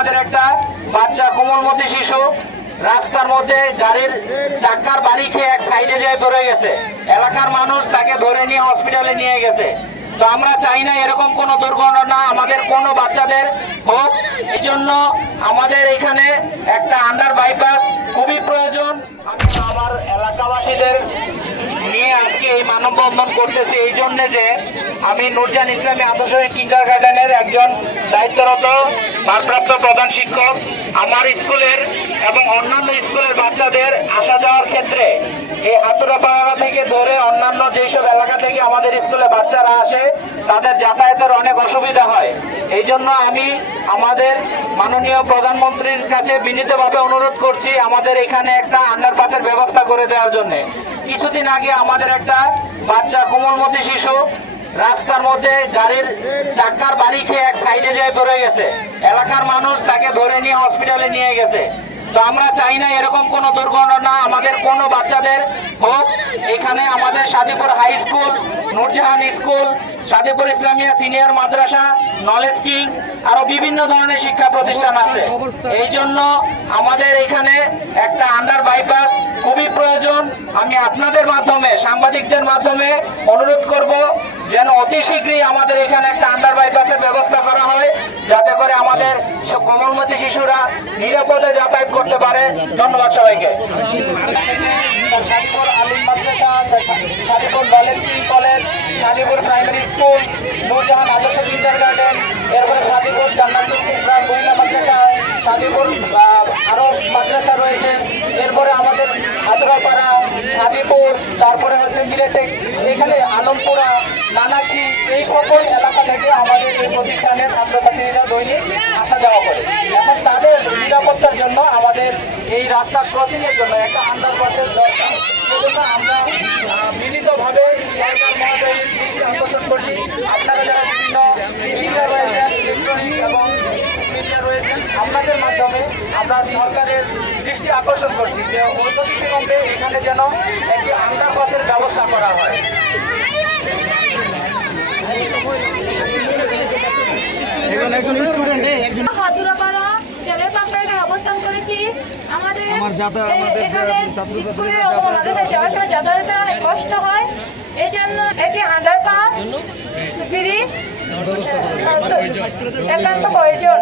আমাদের একটা বাচ্চা কোমলমতি শিশু রাস্তার মধ্যে গাড়ির চাকার বাড়ি খেয়ে এক সাইডে যেয়ে পড়ে গেছে। এলাকার মানুষ তাকে ধরে নিয়ে হসপিটালে নিয়ে গেছে। তো আমরা চাই না এরকম কোনো দুর্ঘটনা আমাদের কোনো বাচ্চাদের হোক। এই জন্য আমাদের এখানে একটা আন্ডার বাইপাস খুবই প্রয়োজন। আমি আমার এলাকাবাসীদের নিয়ে আজকে এই মানববন্ধন করতেছি এই জন্য যে আমি নুরজাহান ইসলামী আদর্শিক কিন্ডারগার্টেনের একজন দায়িত্বরত ভারপ্রাপ্ত প্রধান শিক্ষক। আমার স্কুলের এবং অন্যান্য স্কুলের বাচ্চাদের আসা যাওয়ার ক্ষেত্রে এই হাতুড়াপাড়া থেকে ধরে অন্যান্য যেসব এলাকা থেকে আমাদের স্কুলে বাচ্চারা আসে তাদের যাতায়াতের অনেক অসুবিধা হয়। এই জন্য আমি আমাদের মাননীয় প্রধানমন্ত্রীর কাছে বিনীতভাবে অনুরোধ করছি আমাদের এখানে একটা আন্ডারপাসের ব্যবস্থা করে দেওয়ার জন্য। কিছুদিন আগে আমাদের একটা বাচ্চা কোমলমতি শিশু রাস্তার মধ্যে গাড়ির চাকার বাড়ি খেয়ে এক সাইডে যেয়ে পড়ে গেছে। এলাকার মানুষ তাকে ধরে নিয়ে হসপিটালে নিয়ে গেছে। তো আমরা চাই না এরকম কোনো দুর্ঘটনা আমাদের কোনো বাচ্চাদের হোক। এখানে আমাদের Sadipur high school, Nurjahan school, Sadipur Islamia senior madrasa, knowledge king আরো বিভিন্ন ধরনের শিক্ষা প্রতিষ্ঠান আছে। এই জন্য আমাদের এখানে একটা আন্ডার বাইপাস খুবই প্রয়োজন। আমি আপনাদের মাধ্যমে সাংবাদিকদের মাধ্যমে অনুরোধ করব যেন অতি শীঘ্রই আমাদের এখানে একটা আন্ডার বাইপাসের ব্যবস্থা করা হয়, যাতে করে আমাদের কোমলমতি শিশুরা নিরাপদে যাতায়াত করতে পারে। ধন্যবাদ সবাইকে। Sadipur Alim madrasa, Sadipur volunteer college, Sadipur primary school, Nurjahan Adarsha kindergarten, এরপরে সাদিপুর জান্নাতুল ইসলাম মহিলা মাদ্রাসা, সাদিপুর আরো মাদ্রাসা রয়েছে। এরপরে আমাদের হাতুড়াপাড়া, সাদিপুর, তারপরে হচ্ছে মিরেটেক, এখানে আলমপুরা, নানাকি, এই সকল এলাকা থেকে আমাদের এই প্রতিষ্ঠানের ছাত্রছাত্রীরা দৈনিক আসা যাওয়া করে। এখন তাদের নিরাপত্তার জন্য আমাদের এই রাস্তা ক্রসিং এর জন্য একটা আন্ডারপাসের দরকার। সেজন্য আমরা মিলিতভাবে সরকার মহোদয়ের দৃষ্টি আকর্ষণ করছি। আপনারা যারা বিভিন্ন মিডিয়া রয়েছেন, ইলেকট্রনিক এবং মিডিয়া রয়েছেন, আপনাদের মাধ্যমে আমরা সরকারের দৃষ্টি আকর্ষণ করছি যে অনতিবিলম্বে এখানে যেন একটি আন্ডারপাসের ব্যবস্থা করা হয়। হাতুড়াপাড়া জেলের পাম্পে অবস্থান করেছি। আমাদের যাতায়াতে অনেক কষ্ট হয়। এই জন্য একটি আন্ডারপাস ব্রিজ একান্ত প্রয়োজন।